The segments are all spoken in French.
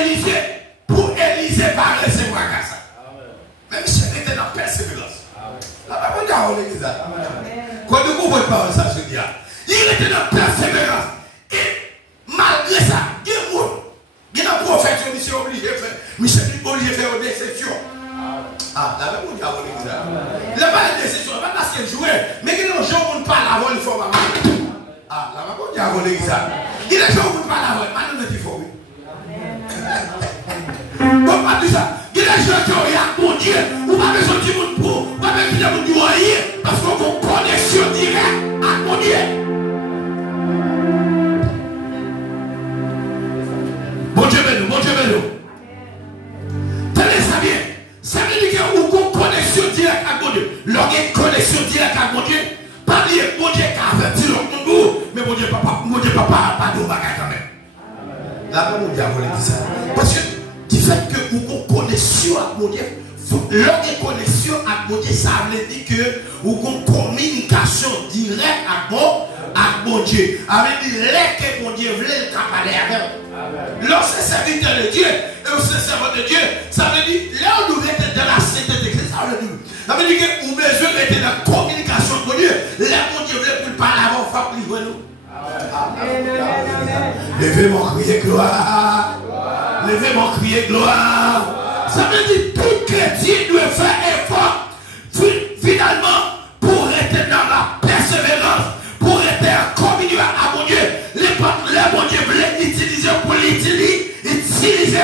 Élisée, pour Élisée pas recevoir ça. Même si elle était dans persévérance. Là, on a l'église. Quand nous comprenons pas ça, je dis, il était dans persévérance. Et malgré ça, il y a un prophète qui est obligé de faire. Michel est obligé de faire une déception. Ah, là, on a l'église. Il n'y a pas de déception, pas parce qu'il jouait. Mais il y a des gens qui ne parlent avant, il faut pas. Ah, là, on a l'église. Il y a des gens qui ne parlent avant, maintenant, il faut. On pas de ça. Il y a des gens qui ont mon Dieu. On n'a pas besoin de monde pour. Pas besoin de monde pour rien. Parce qu'on a une connexion directe à mon Dieu. Bon Dieu, bon Dieu, tenez ça bien. Ça veut dire qu'on a une connexion directe à mon Dieu. Lorsqu'il y a une connexion directe à mon Dieu, pas dire mon Dieu qui a averti l'autre monde, mais mon Dieu papa, pas de bagaille quand même. Là, mon Dieu a voulu dire ça. Parce que du fait que vous avez une connexion avec mon Dieu, l'autre connexion avec mon Dieu, ça veut dire que vous avez une communication directe avec mon Dieu. Avec dire que mon Dieu voulait parler avec vous. Lorsque c'est serviteur de Dieu et vous êtes servant de Dieu, ça veut dire là où nous êtes dans la sainteté de Christ, ça veut dire que vous avez besoin d'être dans la communication avec mon Dieu. Là, mon Dieu voulait pour parler avant, il faut livrer nous. Levez mon crier gloire. Levez mon crier gloire. Ça veut dire que tout chrétien doit faire effort finalement pour être dans la persévérance, pour être en communion à mon Dieu. Les mon Dieu voulait utiliser pour l'utiliser.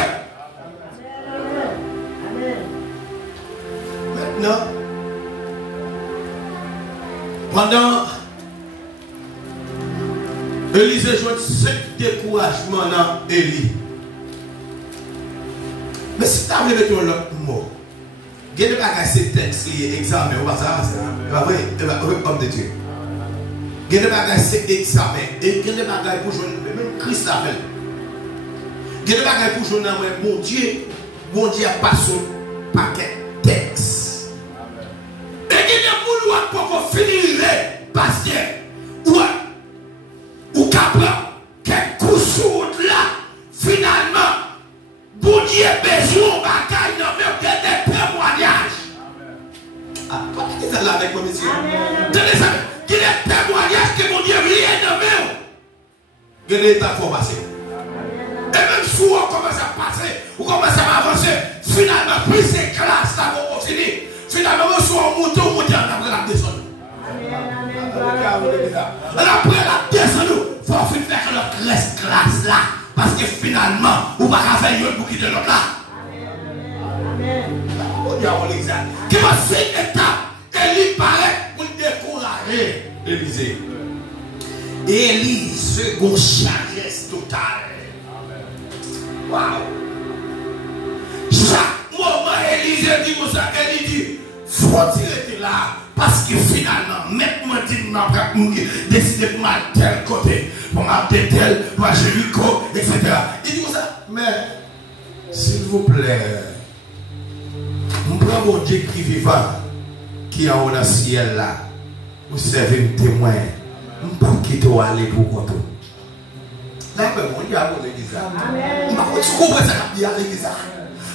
Maintenant, pendant Élisée joue 5 découragements dans Élie. Mais si tu as enlevé ton autre mot, il y a des bagages, ces textes, ces examens, on va savoir ça. Homme de Dieu. Il y a des bagages, ces examens. Et il y a des bagages pour jouer, même Christ l'appelle. Il y a des bagages pour jouer dans mon Dieu a pas son paquet de textes. Et il y a des boulots pour finir, parce que, ou qu'après, quelques coups sur là, finalement, bon Dieu besoin de bagaille dans des témoignages. Ah, pas qui est là avec moi, monsieur. Tenez ça, qu'il y a des témoignages que mon Dieu vient dans nous. Il y a des informations. Et même si on commence à passer, on commence à avancer, finalement, plus c'est classe, ça va continuer. Finalement, on soit en moto, on monte après la descente. Après la descente, il faut faire notre reste classe là. Parce que finalement, on va faire un pour quitter l'autre là. Qui va cette étape, Élie paraît pour décourager Élisée. Élie second charesse totale. Waouh! Chaque moment, Élisée dit comme ça, Élie dit, faut tirer là. Parce que finalement, même moi, je dis, décidé pour m'aller tel côté, pour m'aller tel, pour Jéricho, etc. Il dit comme ça, mais, s'il vous plaît, je prends mon Dieu qui est vivant, qui est en haut dans le ciel là, vous servez un témoin, je ne peux pas quitter aller pour compter. Là, mon Dieu a mon église. Je ne peux pas comprendre ça qu'il y a l'église.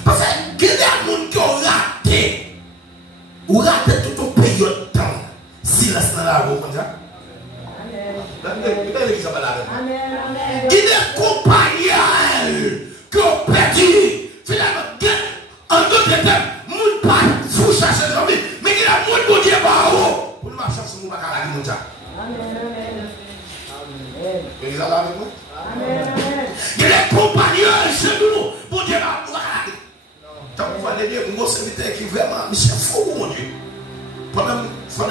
Parce qu'il y a des gens qui ont raté. Ou raté toute une période de temps. Silence dans la roue, comme ça. Il est compagnon qui ont perdu. Finalement, en d'autres termes, moun pas vous cherchez les amis, mais il a moun bon Dieu par haut. Pour nous marcher sur nous, bakala di moun ça. Vous êtes là avec moi? Il est compagnon chez nous. Bon Dieu par haut. Tant que vous allez dire, mon serviteur qui vraiment, monsieur, fou, mon Dieu. Pendant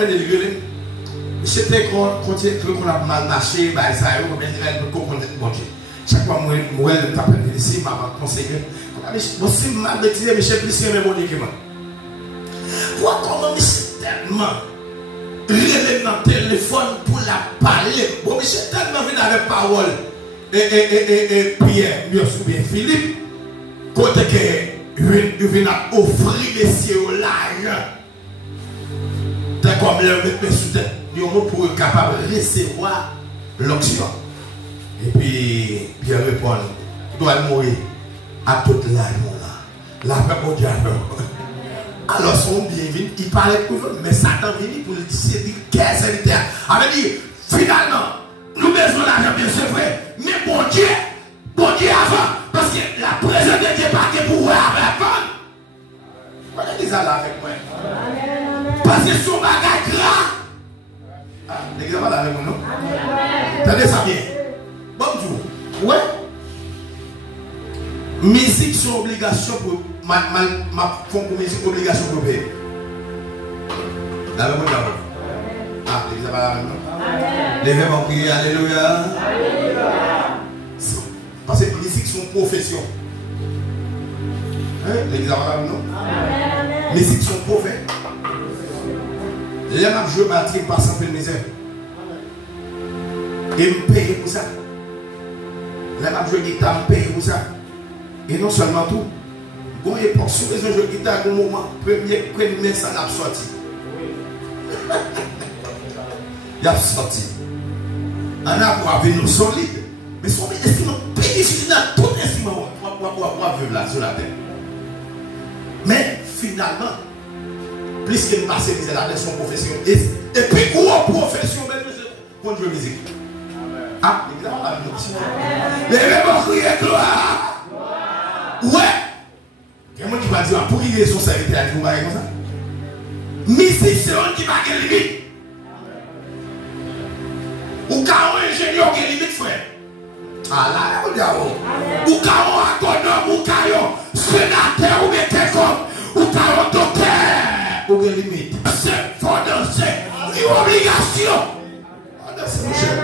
les gueules, c'était qu'on a mal marché, bah, ça y est, on a comprendre mon Dieu. Chaque fois, moi, je m'appelle ici, maman conseiller. Moi, si je mal bêtisé, monsieur, plus que mon Dieu que moi. Pourquoi comment monsieur tellement relève dans le téléphone pour la parler? Bon, monsieur tellement venu avec parole. Et Pierre, bien sûr, Philippe, côté que. Il vient offrir des cieux au large. C'est comme le mettre sous tête. Pour être capable de recevoir l'onction. Et puis, Pierre répond, il doit mourir. à toute l'argent là. La paix au diable. Alors son bienvenu, il parlait pour eux, mais Satan vient pour lui dire qu'est-ce que c'est. avait dit, finalement, nous besoin d'argent, bien c'est vrai, mais bon Dieu avant, parce que la présence de Dieu pas que pour répondre. Vous allez ça là avec moi. Parce que son bagage gras. Ah, les gars, là avec moi, non? Attendez ça bien. Bonjour. Ouais. Musique sont obligation pour ma musique obligation pour payer. Là, moi d'abord. Ah, les gars, là avec moi. Les gars vont crier alléluia. Parce que les musiques sont profession. Hein? Les gars, là avec nous. Les musiques sont prophètes. Les gens qui jouent batterie par sans peine misère. Et me payer pour ça. Les gens qui jouent guitare me payer pour ça. Et non seulement tout. Bon, et pour sous les jeux de guitare, au moment premier ça n'a sorti. Il a sorti. On a pour avoir nous solides. Mais son instrument payé sur tout instrument pour vivre là sur la terre. Mais finalement, plus qu'il passe là son profession. Et puis, gros profession, même pour jouer musique. Ah, évidemment, la musique. Les mêmes crier gloire. Ouais. Quelqu'un qui va dire, pour qu'il y ait son serviteur, il va comme ça. Musique, c'est un qui va gagner limite. Ou quand un ingénieur qui limite, frère. Ah là, ou quand un agronome, ou quand un sénateur, ou bien quelqu'un, ou quand un docteur, ou bien limite. C'est fort danser. C'est une obligation. C'est mon cher.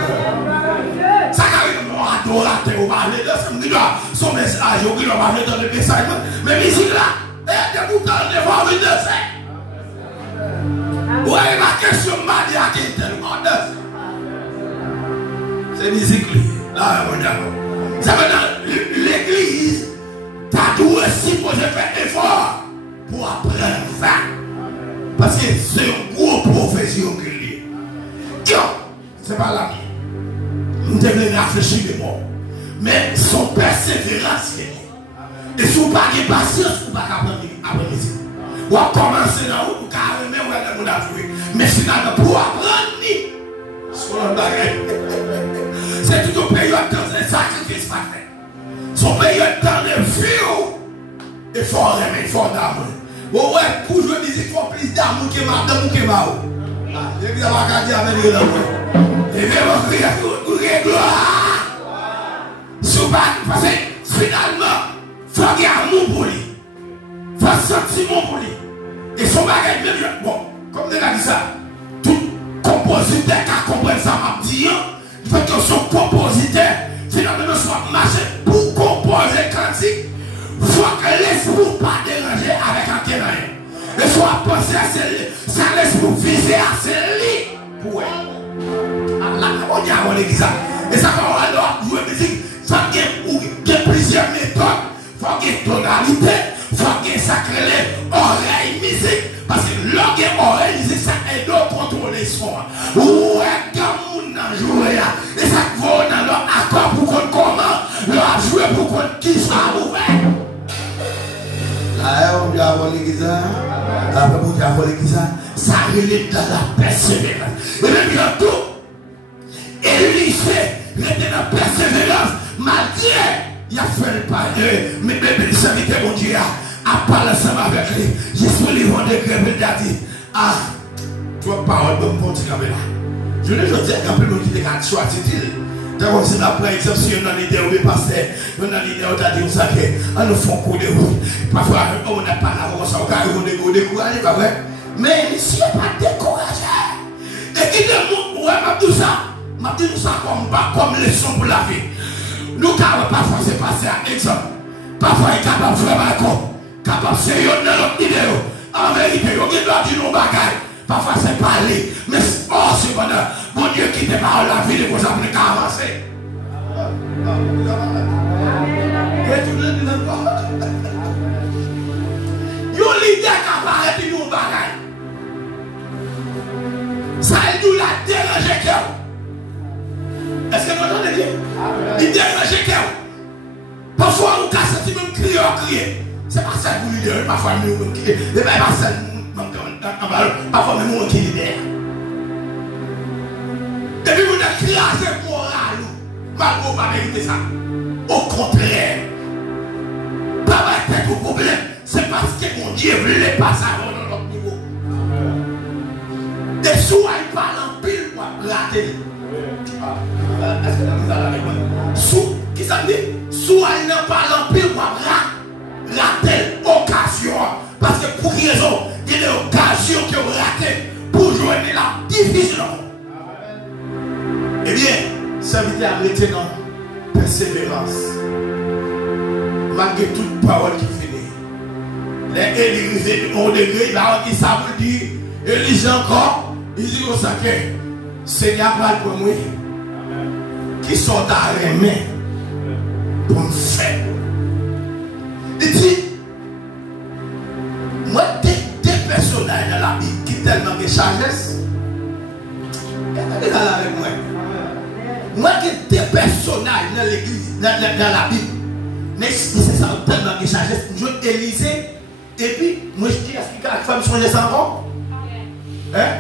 Ça arrive, mon adorateur, on va aller dans son message, on va aller dans le message. Mais musique là, et de bouton de voir une danser. Ouais, ma question m'a dit à qui tellement danse. C'est musique là, mon diable. Ça veut dire l'église, t'as tout aussi pour faire effort pour apprendre ça. Parce que c'est une grosse profession qu'il y a. C'est pas la vie. Nous devons réfléchir les morts. Mais son persévérance est. Et si vous n'avez pas de patience, vous ne pouvez pas apprendre ici. Vous avez commencé dans vous, vous avez même vous avez mais finalement, pour apprendre, c'est toute une période de temps de sacrifice parfait. Son période de temps de vie. Il faut aimer, il faut d'amour. Bon, ouais, pour jouer musique, il faut plus d'amour que d'amour que d'amour. Je vais vous regarder avec les gens. Et même crier gloire. Parce que finalement, il faut qu'il y ait amour pour lui. Il faut sentiment pour lui. Et son bagage même, bon, comme on a dit ça, tout compositeur qui a compris ça m'a dit, il faut que son compositeur, finalement, soit marché pour composer cantique. Il faut que l'esprit ne pas déranger avec un témoin. Il faut penser à ça, l'esprit viser à celui pour elle. On y a l'église. Et ça, quand on va jouer musique, il faut qu'il y ait plusieurs méthodes. Il faut qu'il y ait tonalité. Il faut qu'il y ait sacré oreille musique. Parce que l'oreille musique, ça aide à contrôler le son. Ouais, quand on a joué, et ça va dans leur accord pour qu'on comment, leur jouer pour qu'on qui soit ouvert. Là, on vient voir l'église. Là, on vient voir l'église. Ça relève dans la persévérance. Et même bientôt, et lycée, il était dans la persévérance. Malgré, il a fait le pas. Mais le serviteur, mon Dieu, a parlé ensemble avec lui. J'espère qu'ils vont décrire, il a dit, ah, tu as parole de mon Dieu là. Je ne veux dire qu'un peu de qui est choisi-t-il. D'abord, c'est après exemple, si on a l'idée où les pasteurs, on a l'idée où on a dit, ça on nous fait un coup de route. Parfois, on n'a pas la route, on a découragé, pas vrai? Mais ici, il n'y a pas découragé. Et qui demande, ouais, m'a dit ça. M'a dit ça comme leçon pour la vie. Nous, parfois, c'est passé à exemple. Parfois, il est capable de faire un coup. Capable de faire dans notre vidéo. En vérité, il doit dire nos bagages. Parfois, c'est parler. Mais oh, c'est bon. Mon Dieu, qui te parle la vie, vous avez qu'à avancer. Il y a l'idée qui apparaît dans nos bagages. Ça, il nous l'a dérangé. Est-ce que vous entendez bien? Il dérange quelqu'un. Parfois, Parfois, on casse un petit même crier. C'est pas ça pour leader, parfois, nous crier. Mais pas ça, parfois, même on qui libère. Depuis que vous avez crasé moral, pas de vérité ça. Au contraire, pas de problème, c'est parce que mon Dieu ne voulait pas ça dans notre niveau. Et soit il parle en pile pour rater. Est-ce que vous avez avec moi? Qui ça dit? Soit il n'en parle en pile pour rater occasion. Parce que pour qui raison, il y a des occasions qui ont raté pour jouer là difficilement. Eh bien, ça veut dire arrêter dans persévérance. Malgré toute parole qui finit. Les Élisée, au degré, il savent dire, Élisée encore, il dit au sacré, Seigneur, parle pour moi, qui sont à remettre pour me faire. Il dit, moi, des personnages dans la Bible qui tellement de sagesse, regardez là avec moi. Moi, qui des personnages dans l'église, dans la Bible, mais c'est ça tellement de sagesse. Je Élisée, et puis, moi je dis, est-ce qu'il y a une femme changer ça encore? Hein?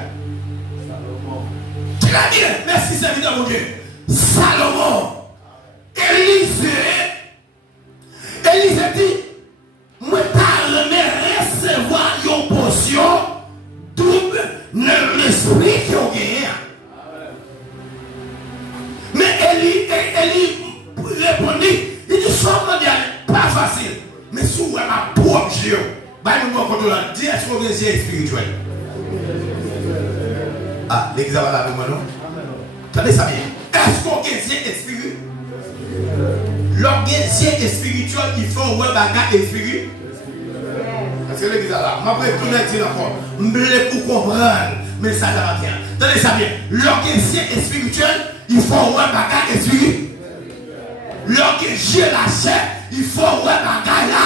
Très bien, merci Seigneur mon Dieu. Salomon, Élisée dit, moi parle mais recevoir une portion double dans l'esprit qui a gagné. Mais Élie répondit, il dit, pas facile, mais sous ma propre Dieu. Dis, est-ce qu'on vient spirituel? Ah, l'examen là, non? Attendez ça bien. Est-ce qu'on vient spirituel? L'organisation est spirituel, il faut un bagage spirituel. Parce que l'église là, je vais tout dire encore. Je vais pour comprendre, mais ça va bien. Attendez ça bien. L'organisation est spirituel, il faut un bagage spirituel. Lorsque la chair, il faut un bagage là.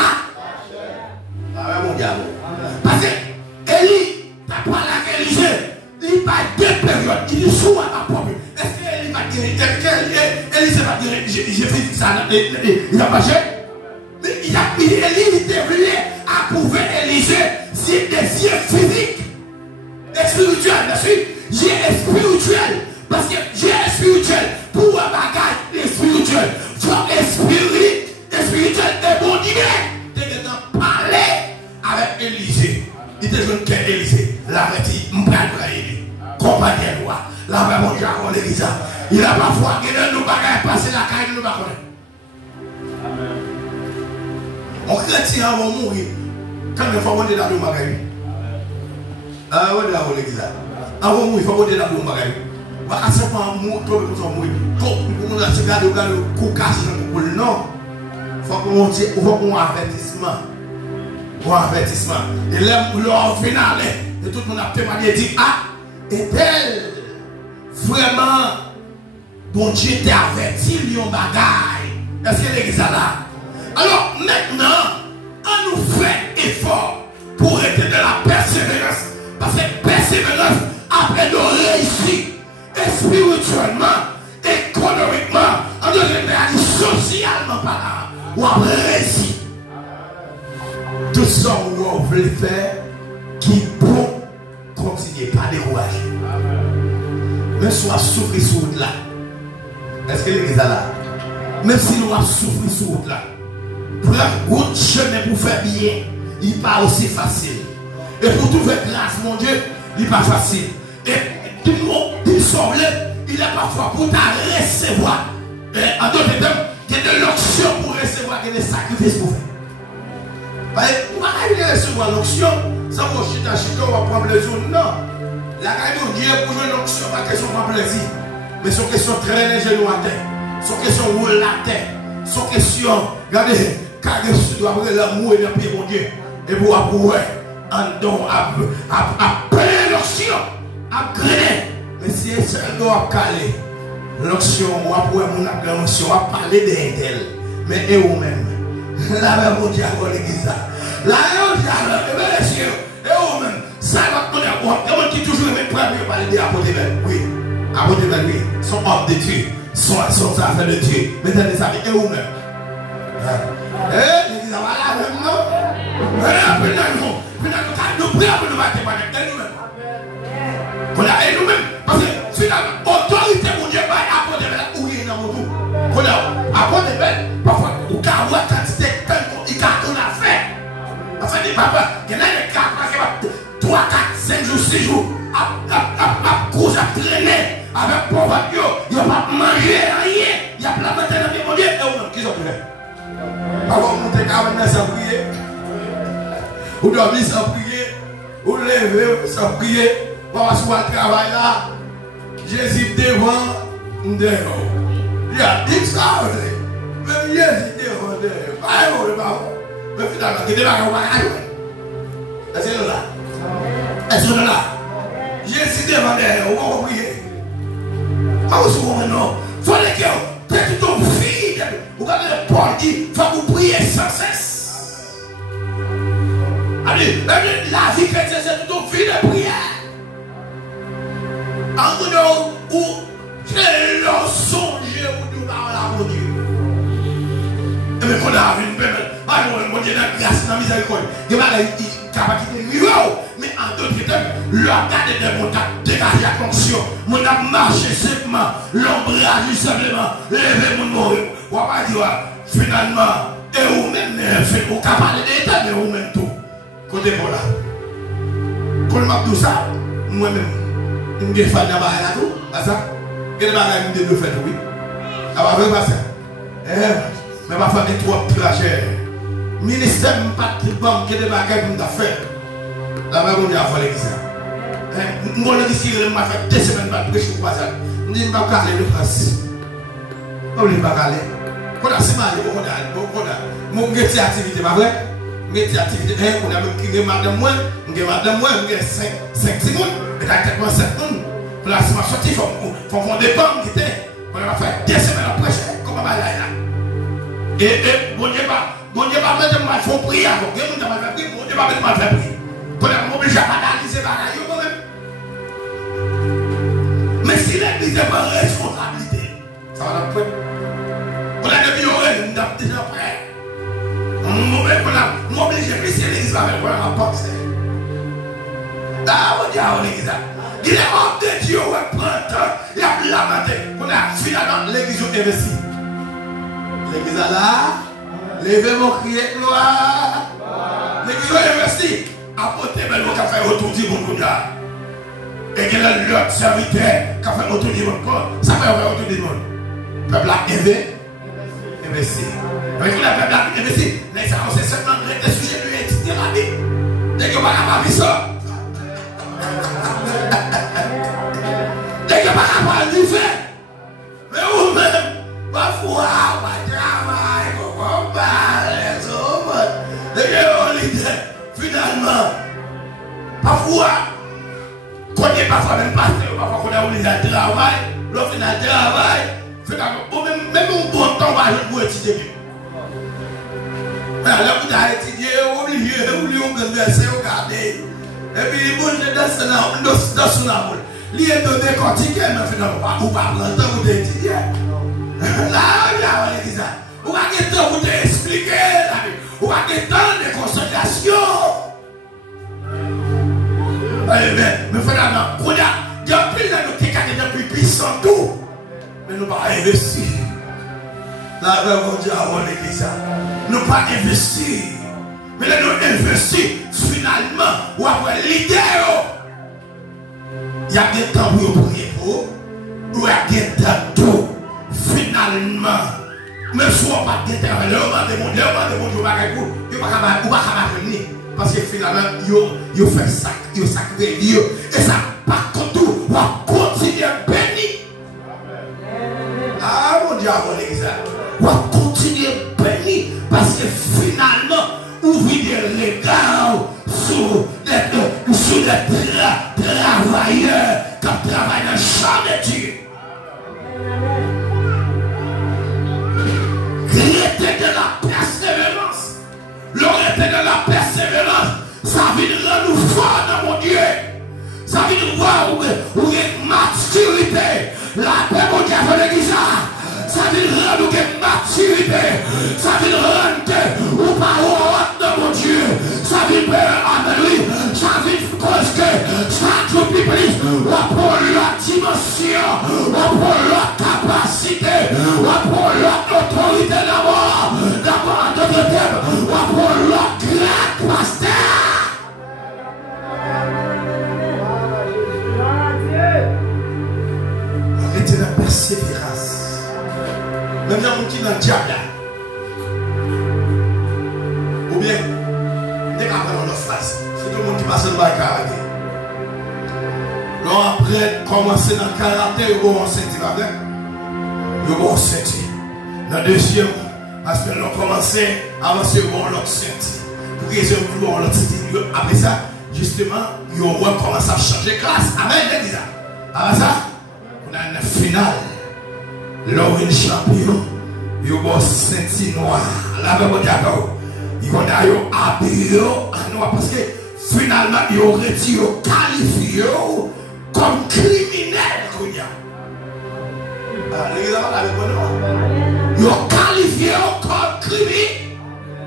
Ah mon diable. Parce que Élie, t'as parlé avec Élisée, il va deux périodes, il dit souvent ma propre. Est-ce qu'Élie va dire, Élisée va dire, j'ai fait ça, il a marché? Mais Élie était venu approuver Élisée sur des yeux physiques et spirituels. Merci? J'ai spirituel. Parce que j'ai spirituel pour un bagage spirituel. Faut esprit spirituel est bon d'idée. Tu es parler avec Élisée. Il te jeune qu'est Élisée. La dit, m'prendre compagnie-moi. La vraie mon Dieu, on l'église. Il a parfois que nous bagages passer la caille, nous bagages. On chrétien va mourir. Quand il faut monter dans le bagages. Ah, ouais, là, on l'église. Avant mourir, il faut monter dans le bagages. À ce moment, mourir, tout le monde mourir. Tout le monde a regardé le coup caché dans le non. Il faut qu'on monte, il faut qu'on avertissement. Bon avertissement. Et là, l'heure finale, et tout le monde a témoigné et dit, ah, est-elle vraiment, bon Dieu t'a averti, lui, on bagaille. Est-ce que l'église est là? Alors, maintenant, on nous fait effort pour être de la persévérance. Parce que persévérance, après nous réussir, spirituellement, économiquement, en deuxième socialement parlant, ou après réussir. Tout ça, on veut faire qui peut continuer, pas décourager. Même si on a souffert sur route là, est-ce que l'église est là? Même si on a souffert sur route là, prendre route chemin pour faire bien, il n'est pas aussi facile. Et pour trouver grâce, mon Dieu, il n'est pas facile. Et tout le monde, il sauve, il est parfois pour recevoir. En d'autres termes, il y a de l'onction pour recevoir, il y a des sacrifices pour faire. Vous n'allez pas recevoir l'onction, ça va chita, on va prendre plaisir. Non. La caille de Dieu pour jouer l'onction, pas question de prendre plaisir. Mais c'est une question de traîner les genoux à terre. C'est une question de rouler la terre. C'est une question, regardez, car tu dois avoir l'amour et le pied, mon Dieu. Et pour approuver, en don, à peine l'onction, à grainer. Mais si elle doit caler, l'onction, on va pouvoir l'onction, on va parler d'elle. Mais et vous-même. La même mon Dieu, l'église. La même diable, et vous-même, ça va te donner à moi. Il y a qui toujours les premiers par les apôtres, oui. Apôtres, oui. Sont hommes de Dieu, sont affaires de Dieu. Mais t'as des amis, et vous-même. prêts pour nous battre par nous-mêmes. On a et nous-mêmes. Parce que finalement, autorité pour Dieu va apporter la ouïe dans mon tout. On a apporté parfois, au cas où la quantité de temps qu'on a fait. Enfin, des papas, il y en a des cas qui vont 3, 4, 5 jours, 6 jours, à cause à traîner avec pauvre Dieu, il n'y a pas mangé rien, il y a plein de matin dans le monde, et on qui sont fait. Avant, on monte sans prier, ou dormir sans prier, ou lever sans prier, on va se voir le travail là, Jésus devant, il a dit ça, même Jésus devant, mais finalement, il devant, on va aller. Est-ce que là? Est-ce que là? Jésus devant, on va prier. Pas aussi maintenant. Il faut que tu aies tout ton fille. Vous regardez le Paul dit, il faut que vous priez sans cesse. Allez, la vie chrétienne, c'est tout ton fille de prière. En dehors où j'ai leur songe ou du par la mon Dieu. Et bien, qu'on a une belle, mon Dieu, la grâce, la miséricorde. Il y a une capacité mieux. Mais en d'autres termes, le garde de mon tap, dégager la fonction. Mon tap marché simplement, l'ombrage simplement, lever mon mot. On va dire, finalement, et vous-même, vous parler d'état, mais vous-même tout. Côté pour là. Quand je m'a tout ça, moi-même, je me fais la barre là tout, pas ça. Quelle barre je me fais oui. Alors, avec pas ça. Mais ma femme est trop tragère. Ministère, pas de banque, quelle barre que je me fais. La même on a fait l'église. Moi, je dis que m'a fait 2 semaines pour prêcher pour ça. Je dis que je ne vais pas aller de France. Je ne vais pas aller. Quand on a si mal, on a des activités, pas vrai? Des activités, on a même qui madame moi, on a 5 secondes, mais exactement 7 secondes. Pour la semaine sortie, il faut qu'on dépend qui était. On a fait 2 semaines à prêcher. Comment on va aller là? Et bon Dieu, mettre ma faut prier. Bon Dieu, va mettre ma fait prier. Pour la m'obliger à analyser la même. Mais si l'église n'est pas responsabilité, ça va la prendre. Pour la demi-heure, nous sommes déjà prêts. On m'oblige à laisser l'église avec moi à penser. Là, on dit à l'église. Il est hors de Dieu, on prend le temps, il y a la matin. On a finalement l'église investie. L'église là, levez mon cri de gloire. L'église investie. Apporter mais nous qui fait autour du monde là. Et qu'il y a l'autre serviteur qui fait autour du monde. Ça fait autour du monde. Le peuple a investi. Avec le peuple a investi. Mais ça, on sait seulement des sujets de l'éthique la vie. Dès que vous n'avez pas vu ça. Dès que vous n'avez pas vu ça. Mais vous-même, parfois, on va travailler, on va parler, dès que vous l'idée. Finalement, parfois, quand on est parfois même pasteur, parfois qu'on a obligé à travailler, l'autre on a travail, même un bon temps, on va pour étudier. Là, vous avez étudié, vous oubliez, vous regardez. Et puis, vous êtes dans ce nom. Il est donné quantiqué, mais finalement, vous ne pas prendre le temps pour étudier. Là, on dit ça. Vous avez le temps pour expliquer. Vous avez le temps de concentration. Mais finalement, il y a plus de nous qui ont depuis puissant tout. Mais nous pas investir. Là, on dit à l'église. Nous pas investir. Mais là, nous investir finalement. Ou après l'idée. Il y a des temps pour prier pour. Ou il y a des temps tout. Finalement. Même si on n'a pas d'intervalle, on va demander, on va revenir. Parce que finalement, il fait ça, il sacré Dieu. Et ça, par contre, on va continuer à bénir. Ah, mon Dieu, on va continuer à bénir. Parce que finalement, ouvrir des regards sur des travailleurs qui travaillent dans le champ de Dieu. Rester de la persévérance. Le rester de la persévérance, ça veut rendre nous forts dans mon Dieu. Ça veut nous voir où est maturité. La paix, mon Dieu, avec l'église. Ça veut rendre nous maturité. Ça veut rendre ou pas honte dans mon Dieu. Ça veut, amen, oui. Ça veut pour l'autre dimension, pour l'autre capacité, pour l'autre autorité d'abord, d'autres termes, pour l'autre grand pasteur. Arrêtez la persévérance. Même dans mon qui dans le diable, ou bien, dès qu'après on a face, c'est tout le monde qui passe le bac. Donc après, commencer dans le caractère, vous allez sentir la tête. Vous allez sentir. Dans le deuxième, parce que nous avons commencé à avancer, vous allez sentir. Pour que vous allez sentir. Après ça, justement, vous allez commencer à changer de classe. Amen, c'est ça. Après ça, on a une finale. L'homme champion, vous allez sentir noir. Là, vous allez d'accord. Vous allez habiller en noir parce que finalement, vous allez qualifié comme criminel. Ils ont qualifié comme criminel.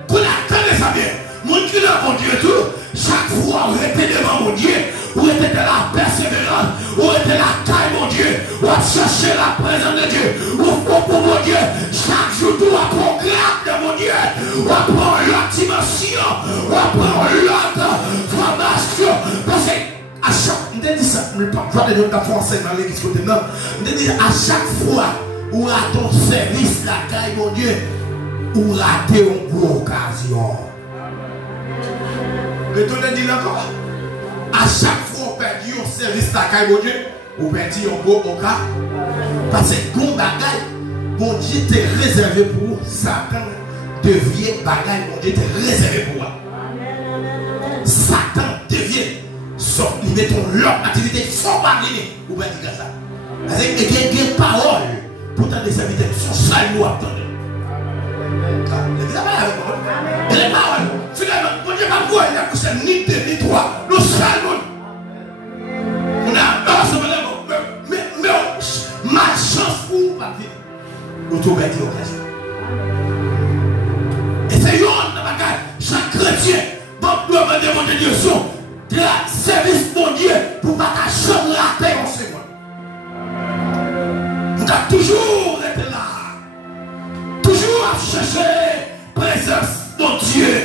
Pour la connaître ça bien. Mon Dieu, mon Dieu, tout. Chaque fois, vous êtes devant mon Dieu. Vous êtes de la persévérance. Vous êtes de la taille, mon Dieu. Vous cherchez la présence de Dieu. Vous pour mon Dieu. Chaque jour, vous programme de mon Dieu. Vous apprenez l'autre dimension. Vous apprenez l'autre formation. Parce que à chaque, je dis ça, je ne vais pas de notre français dans l'église côté non. Je dis à chaque fois où à ton service, la caille, mon Dieu, ou rater une grosse occasion. Mais tu le dis encore. À chaque fois on perd un service, la caille, mon Dieu, ou perd un gros occasion. Parce que bon bagaille, mon Dieu t'est réservé pour Satan. Devient bagaille, mon Dieu t'est réservé pour moi. Satan devient. Sauf nous mettons leur activité, il ne faut pas venir. Ou bien dire ça. Et il y a des paroles. Pourtant, les serviteurs sont sales, nous attendons. Et les paroles, finalement, on ne dit pas quoi, il n'y a couché ni deux ni trois. Nous sales, on a un seul mais malchance pour vous, pas vivre. Nous trouvons une occasion. Et c'est une bagaille. Chaque chrétien, bon, doit me demander Dieu son. Service mon Dieu pour pas qu'à jamais rater en ce moment. Vous avez toujours été là. Toujours à chercher présence de Dieu.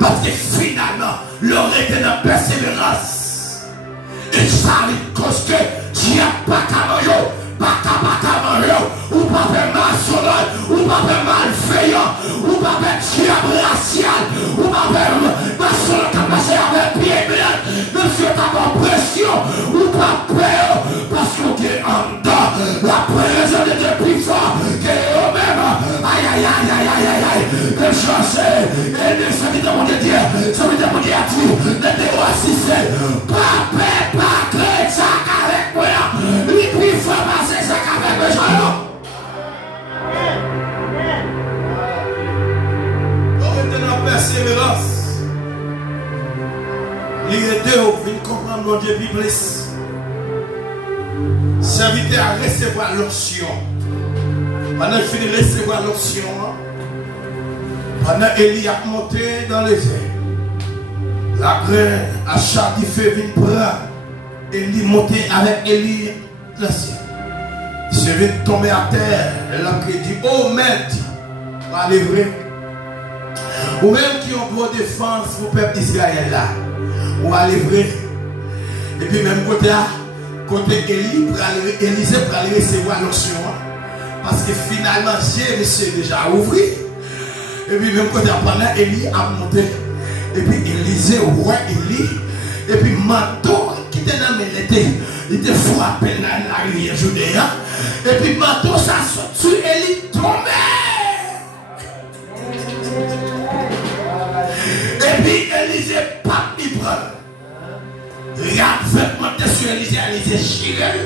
Parce que finalement, l'on était dans la persévérance. Et ça arrive cause que Dieu n'a pas qu'à manger, pas qu'à manger, ou pas faire mal sonore, ou pas faire mal faillant, ou pas faire diable racial, ou pas faire mal sonore qui a passé avec pied blanc, monsieur t'as pas pression, ou pas peur, parce qu'on est en dedans, la présence de Dieu plus fort que eux-mêmes. Aïe, aïe, aïe, aïe, aïe, aïe, aïe, de chasser, et de ce qui demande Dieu, ce qui demande Dieu à tout, de déraciser, pas peur, pas créer ça avec moi, lui plus fort passer ça avec mes gens. Persévérance. Les deux viennent comprendre mon Dieu plus. Serviteur à recevoir l'onction. Pendant qu'il finit de recevoir l'onction, pendant Élie a monté dans les airs, la graine à chaque feu vient prendre. Élie monté avec Élie le ciel. Il se vient tomber à terre. Et là, il dit, oh maître, pas les vrais. Ou même qui ont droit de défense pour le peuple d'Israël là. Ou aller vrai. Et puis même côté là, côté Élie, Élisée pour aller recevoir l'onction. Parce que finalement, Jésus déjà ouvert. Et puis même côté pendant Élie a monté. Et puis Élisée, roi Élie. Et puis manteau qui était dans mes l'été. Il était frappé dans la rivière Judéa. Et puis manteau ça sur Élie tombé. Et puis Élisée pas m'y prendre. Regarde vêtement de sur Élisée, Élisée chirel.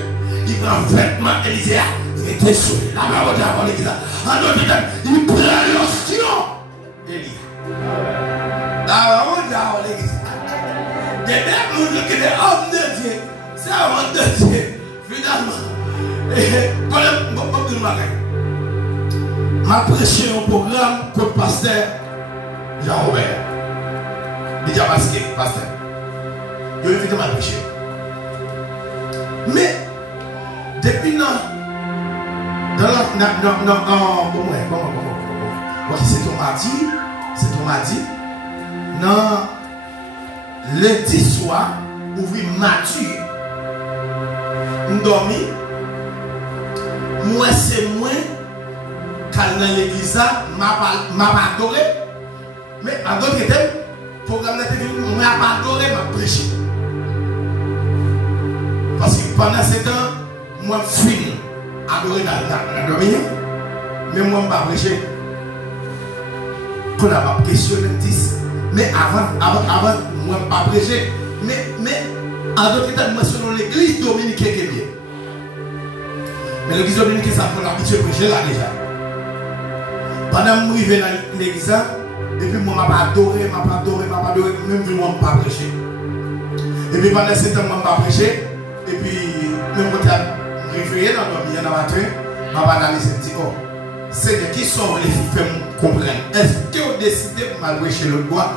Il prend vêtement Élisée, il était sur la main avant l'église. En d'autres termes, il prend l'onction. Élie. Avant l'église. Des gens qui sont hommes de Dieu. C'est un homme de Dieu. Finalement. Et comme m'a prêché un programme comme pasteur Jean-Robert. Il dit à pasteur. Je vais mal prêcher. Mais, depuis non, c'est ton mardi, non, lundi soir, ouvrir mature, nous dormons, moi c'est moi, quand dans l'église, m'a adoré, mais en d'autres termes, le programme de la télé, moi m'a adoré, m'a prêché. Parce que pendant ce temps, moi je suis adoré dans le domaine, mais moi je ne vais pas prêcher. Qu'on a pas prêché le 10. Mais avant, moi je ne vais pas prêcher. Mais en d'autres termes, moi selon l'église dominicaine qui est bien. Mais l'église dominicaine, ça prend l'habitude de prêcher là déjà. Pendant que je suis dans l'église, et puis moi je n'ai pas adoré, même si moi je ne vais pas prêcher. Et puis pendant ce temps, moi je ne vais pas prêcher. Et puis, même quand tu as réveillé dans le milieu de la matin, je vais analyser et dire, oh, c'est qui sont les filles qui comprennent. Est-ce que vous décidez de mal prêcher le bois?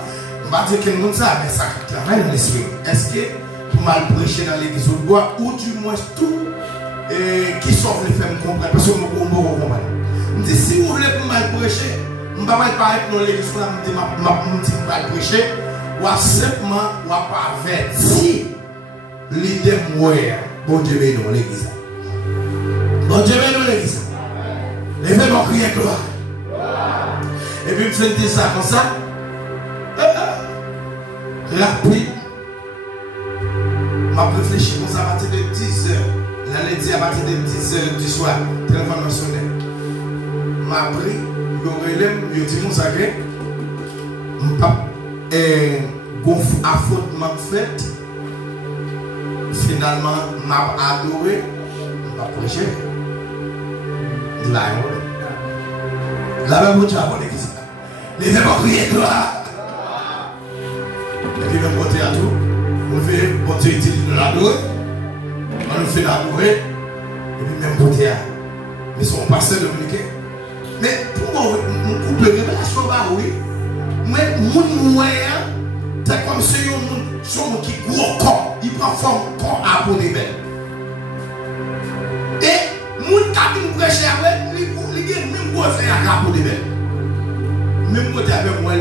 Je vais dire que nous ça, mais ça travaille dans l'esprit. Est-ce que vous mal prêcher dans l'église de bois ou du moins tout qui sont les femmes comprennent? Parce que nous comprenons. Je dis, si vous voulez mal prêcher, je ne vais pas parler dans l'église de bois, je vais mal prêcher, ou simplement, ou pas avertir. L'idée mourir, bon Dieu bénit l'église. Bon Dieu bénit l'église. Les femmes vont crier gloire. Et puis, je fais ça comme ça. Rapide. Je réfléchis comme ça à partir de 10 heures. L'année dit à partir de 10 heures du soir. Téléphone sonné. Je pris, je dit mon sacré. Je affrontement fait. Finalement, m'a adoré, m'a prêché. La même chose à l'église. Les gens vont crier gloire. Et puis, même côté à tout, on fait, bon Dieu utilise de l'adorer. On nous fait l'adorer. Et puis, même côté à. Mais son pasteur dominicain. Mais pour mon couple de révélation, oui. Mais mon moyen, c'est comme si on qui gros corps, il prend forme corps à peau de belle. Et mon qui prêche avec lui, il a même gros fait à peau de belle. Même côté avec moi.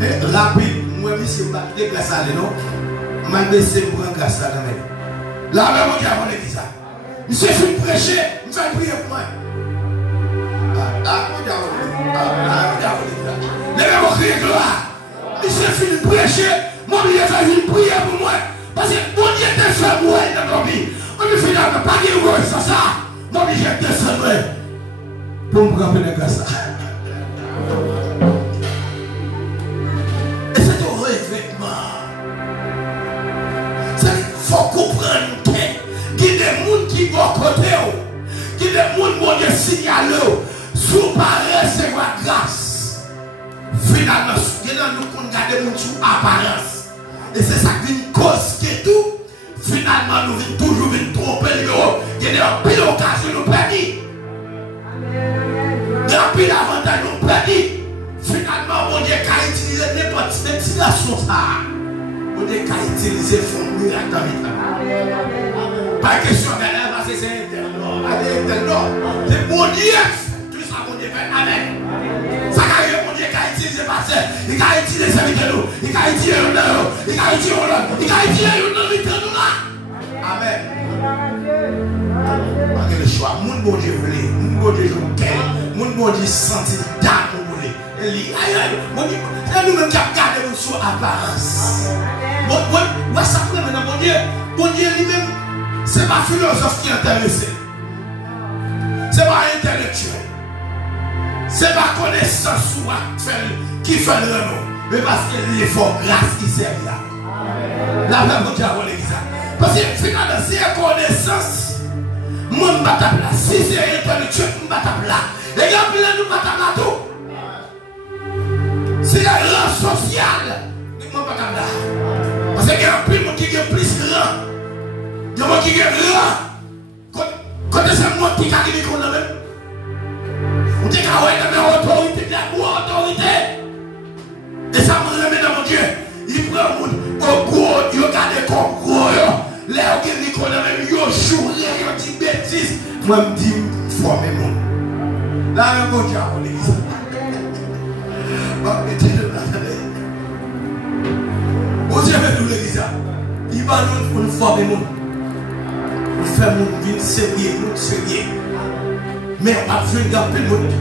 Et rapide, moi, je suis battu grâce à lui, non? Je vais baisser pour un grâce à lui. Là, même qui a dit ça. Je suis fait prêcher, je vais prier pour moi. Les gens vont crier gloire. Il s'est fini de prêcher. Mon Dieu fait une prière pour moi. Parce que mon Dieu te fait mourir dans nos vies. On ne fait pas dire ça, ça. Mon Dieu te fait mourir. Pour me rappeler de ça. Et c'est un revêtement. Il faut comprendre qu'il y a des gens qui vont côté. Il y a des gens qui vont signaler. Sous par recevoir grâce. Finalement, nous regardons mon sous apparence. Et c'est ça qui nous cause que tout. Finalement, nous venons toujours tromper. Il y a un pile d'occasion nous perdre. Il y a un pile d'avantage nous perdre. Finalement, mon Dieu a utilisé n'importe quelle situation. Mon Dieu a utilisé le fond miracle dans vie. Pas question de l'air, parce que c'est internal. C'est mon Dieu. Amen. Ça a mon Dieu qui a utilisé pasteur, il a utilisé les serviteurs, il a utilisé il a utilisé nous là. Amen. Pas le choix. Mon bon Dieu voulait, mon bon Dieu joue quel, mon bon Dieu sentit d'amour voulait. Mon Dieu, c'est nous-mêmes qui avons gardé mon sous apparence. Moi, ça fait maintenant, mon Dieu lui-même, c'est pas philosophe qui est intéressé. C'est pas intellectuel. C'est ma connaissance qui fait le nom. Mais parce que l'effort grâce qui sert là. La même chose à l'église. Parce que finalement, c'est la connaissance. Moi, je bats là. Si c'est intellectuel, je bats là. Les gars, nous battons là tout. C'est la rang sociale. Je bats là. Parce qu'il y a un peu qui est plus grand. Il y a un qui est grand. Quand c'est moi qui arrive qu'on a même. Vous dites qu'à ouais, autorité, de la autorité. Et ça me remet dans mon Dieu. Il prend au gros, il regarde comme gros. Là, il y a moi je dis former le monde. Là, un bon Dieu pour l'église. Bon Dieu fait tout l'église. Il va nous former le monde. Pour faire le monde venir sérieux. Mais on va faire garder le monde.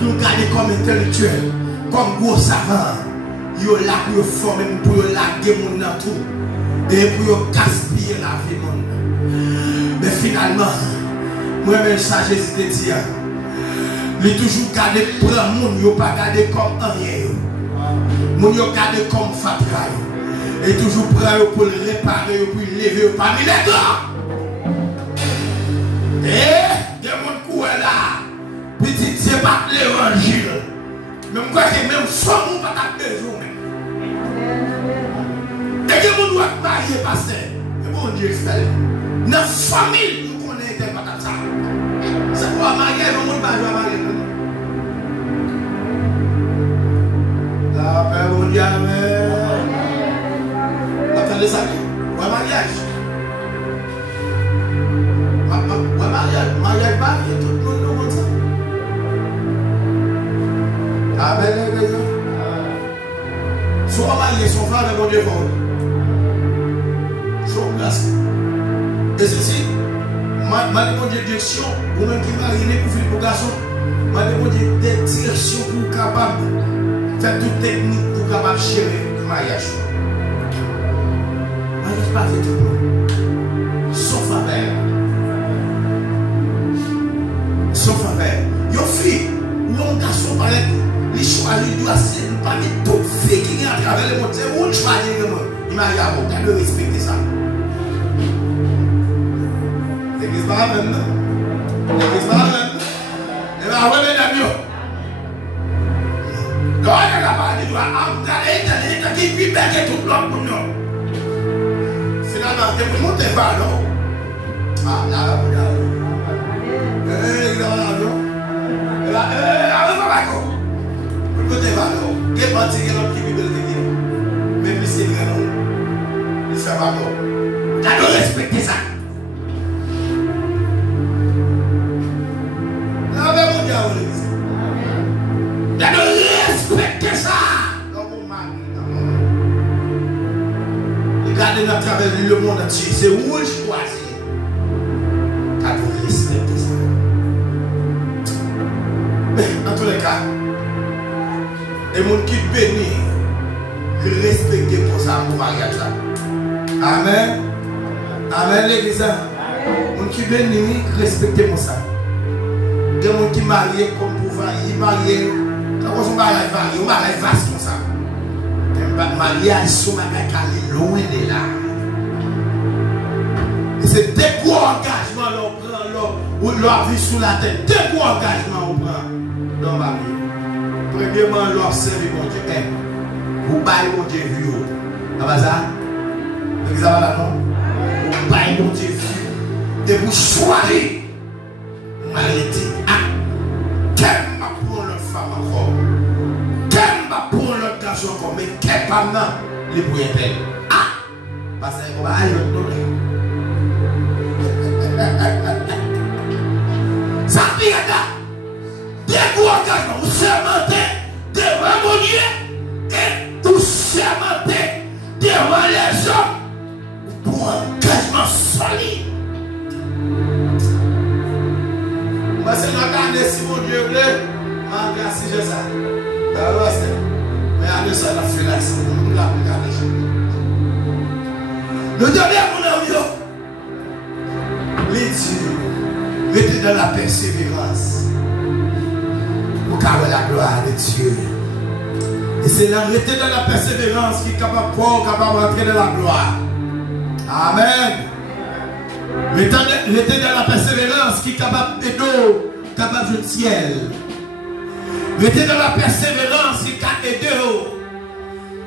Nous garder comme intellectuel, comme gros savant. Ils sont là pour former, pour laguer le monde dans tout. Et pour gaspiller la vie du monde. Mais finalement, moi-même, ça, j'ai dit, il est toujours gardé pour le monde, il n'est pas gardé comme rien. Il est gardé comme fatra. Il est toujours prêt pour le réparer, pour le lever parmi les gars. Et des gens qui sont là, petit, c'est pas l'évangile. Mais je crois que même sans nous, pas besoin. Et que vous doit marier, pasteur. Mais bon Dieu, c'est dans la famille, nous connaissons pas ça. Ça va marier, le monde va marier. La paix, mon Dieu, amen. Attendez ça, ouais, mariage. Mariage, mariage, tout le monde nous ça. Amen, les gars. Soit marié, son frère de mon Dieu, son grâce. Et ceci, ma demande de direction, ou même qui va arriver pour faire pour garçon, ma demande de direction pour capable faire toute technique pour capable gérer le mariage. Mariage pas fait tout le monde. Sauf affaire. Sauf affaire. Yo fille, ou un garçon par exemple, les choix, il doit se pas de toute fille qui est à travers le monde. C'est où le choix de monde. Il m'a dit, ah bon, t'as de respecter ça. L'église va même. L'église va même. Elle va revenir dans mieux. Quand elle a parlé, elle a dit, qui vit bien que tout le monde pour nous. Finalement, elle vous monte pas, non? Ah, là, là. Elle va là, non? Elle va là, non? Côté valeur, quel parti qui est qui vit même si c'est vrai, non? Il fait valeur. Tu dois respecter ça. Là, mais mon Dieu, tu dois respecter ça. Regardez à travers le monde entier, c'est où il choisit. Tu dois respecter ça. Mais dans tous les cas, et les gens qui bénissent, respectez pour ça, pour mariage. Amen. Amen, l'église. Les gens qui bénissent, respectez pour ça. Les gens qui marient comme pouvoir, ils marient. Quand on mariage varie, on mariage vaste comme ça. Le mariage, son mariage qui est loin de là. Et c'est des gros engagements qu'on prend, leur vie sous la tête. Des gros engagements qu'on prend dans ma vie. Premièrement, leur servir mon Dieu. Vous baillez mon Dieu vu. Ça va ça? Vous avez là, non? Vous baillez mon Dieu vu. Et vous choisissez. Malédit. Ah! Quelle ma pour notre femme encore? Quelle ma pour notre garçon encore? Mais quelle femme là? Les brouillettes. Ah! Parce qu'on va aller au nom. Ça pire là! Des gros engagements, vous sermentez devant mon Dieu et vous sermentez devant les hommes pour un engagement solide. Moi, c'est regarder si mon Dieu voulait, malgré si j'ai ça. Mais avec ça, la fait là, c'est nous la regarder. Le dernier, mon ami, les dieux, mettez dans la persévérance. Car la gloire de Dieu. Et c'est l'arrêté de la persévérance qui est capable de rentrer dans la gloire. Amen. L'arrêté de la persévérance qui est capable de capable de ciel. L'arrêté de la persévérance qui est capable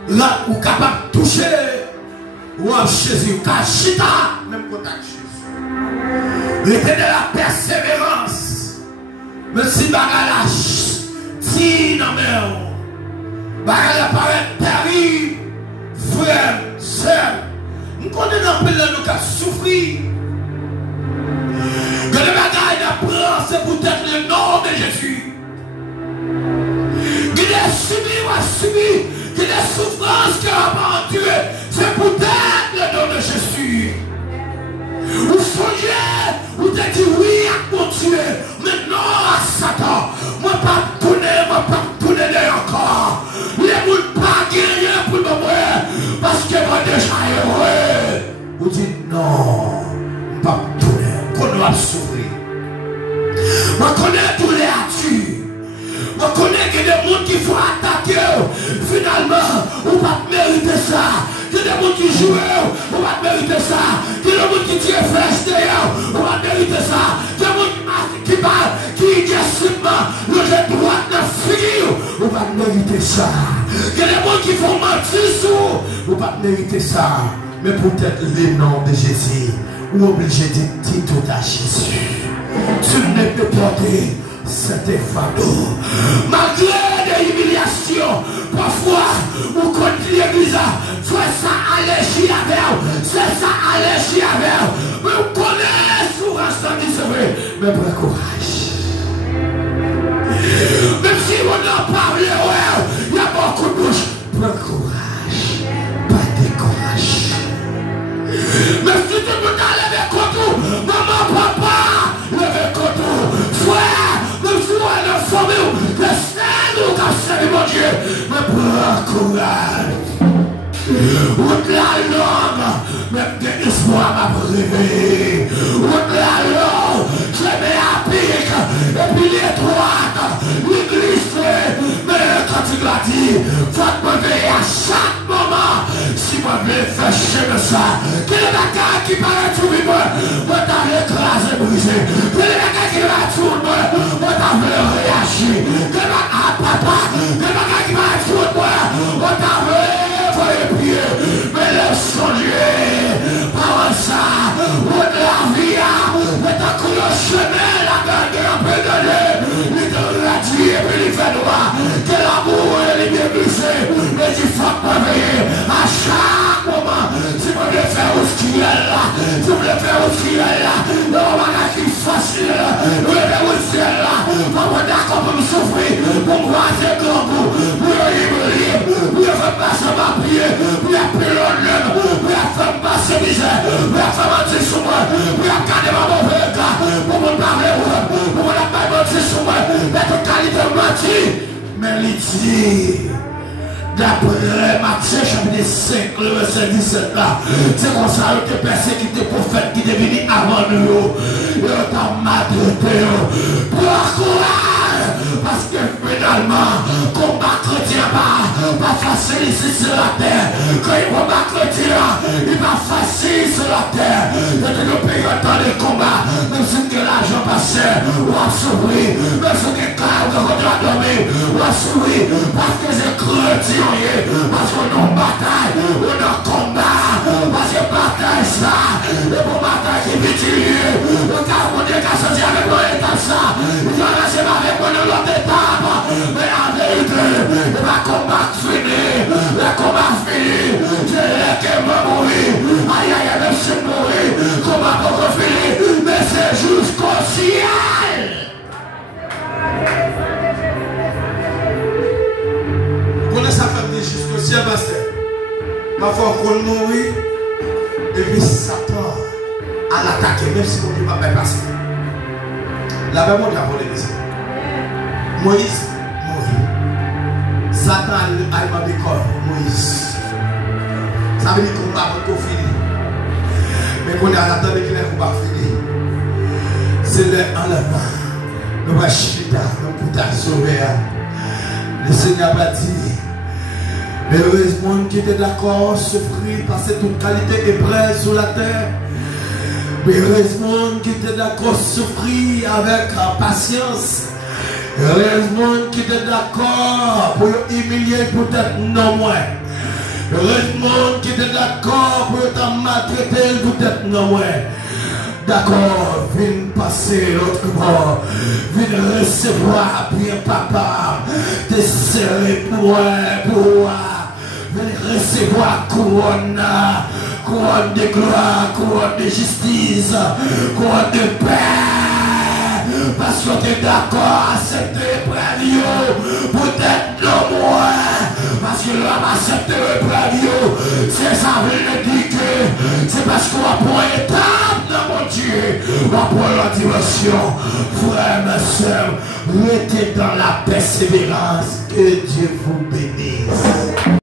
de là ou capable de toucher ou en Jésus. Kachita, même contact Jésus. L'arrêté de la persévérance. Mais si bagage si non mais bagage apparaît terrible, frère, sœur, nous connaissons un peu de nous qui souffrir. le bagaille d'apprendre, c'est peut-être le nom de Jésus. Qui a subi ou a subi, qui a des souffrances qui a enduré, c'est peut-être le nom de Jésus. Ou songez, ou te dit oui à mon Dieu, mais non à Satan. Moi pas tourner encore. Les gens pas gagner pour me parce que moi déjà heureux. Vous dites non, pas tourner, qu'on va souffrir. Moi connais tous les atouts. Moi connais que des gens qui font attaquer, finalement, on va mériter ça. Il y a des gens qui jouent, on va mériter ça. Il y a des gens qui tirent flèche d'ailleurs, on va mériter ça. Il y a des gens qui parlent, qui disent simplement, le jet droit de la figure, on va mériter ça. Il y a des gens qui font mentir sur, on va mériter ça. Mais peut-être le nom de Jésus, ou obligé de dire tout à Jésus. Tu ne peux porter cet fardeau. Malgré des humiliations, parfois, on continue l'église, soit ça allergie avec vous, c'est ça allergie avec vous. Mais on connaît souvent ça qui se fait. Mais prends courage. Même si on en parle, il y a beaucoup de bouche. Prends courage. Pas de courage. Même si tout le monde a levé contre maman, papa, levé contre frère, même si on a formé, le Seigneur nous a servi, mon Dieu. Mais prends courage. Route la langue, même des espoirs m'a privé. Route la langue, je mets à pique, et puis l'étroite, l'église, mais quand tu l'as dit, faut me veiller à chaque moment. Si moi je vais faire chemin ça, quel est le gars qui paraît tout vivre, moi t'as écrasé, brisé. Quel est le gars qui va tout moi, moi t'as réagi. Quel est le gars, papa, quel est le gars qui va tout moi t'as les pieds, mais laisse songer par ça, ou de la vie, mais t'as que le chemin, la garde un peu de lait, il te radie et puis il fait droit, que l'amour est bien glissé, mais il faut pas veiller à chaque moment, si vous voulez faire aussi là, si vous voulez faire aussi là, non, on va qui facile, vous voulez faire aussi là, pas vous d'accord pour me souffrir, pour me voir des grands bouts, pour libre, pour faire passer ma pied, pour appeler l'honneur, pour faire passer misère, pour faire mentir sur moi, pour garder ma mauvaise cas, pour me parler, pour me la faire mentir sur moi, mais toute qualité de mentir, mais il dit, d'après Matthieu chapitre 5, le verset 17 là, c'est comme ça que persécuté prophète qui est venu avant nous, et on t'a maltraité, pour courage, parce que finalement, combat chrétien pas facile ici sur la terre. Quand il combat chrétien, il va facile sur la terre. Il y a des périodes dans les combats, même si que l'argent passait, ou à sourire, même si que quand on doit dormir, ou à sourire, parce que c'est chrétien, parce qu'on est en bataille, on est en combat, parce que bataille ça, et pour bataille qui est utile, le cas où on est associé avec moi et comme ça, il va rester avec moi dans l'autre étape, mais en vérité, il va combattre fini, le combat fini, je l'ai que me mourir, aïe aïe, même si mourir, combat pour finir, mais c'est jusqu'au ciel. Connaissez sa famille jusqu'au ciel, pasteur. Parfois, on mourit, et puis Satan à l'attaquer, même si on ne peut pas passer. La Bible montre pour les Moïse mourit. Satan a demandé quoi Moïse. Ça veut dire qu'on va pas fini. Mais qu'on a attendu qu'il ait pas fini. C'est l'enlèvement. Nous va chita, nous pouvons sauver. Le Seigneur va dire. Mais heureusement qui était d'accord à souffrir parce que toute qualité est prête sur la terre. Mais heureusement qui était d'accord à souffrir avec patience. Heureusement qui était d'accord pour humilier peut-être non moins. Heureusement qui était d'accord pour te maltraiter peut-être non moins. D'accord, viens passer l'autre bord, viens recevoir bien papa, te serrer pour moi, viens recevoir couronne de gloire, couronne de justice, couronne de paix. parce que tu es d'accord à accepter l'épreuve peut-être non moins parce que l'homme accepte l'épreuve c'est ça veut dire que c'est parce qu'on va prendre une étape dans mon Dieu on va prendre la dimension frère ma soeur mettez dans la persévérance que Dieu vous bénisse.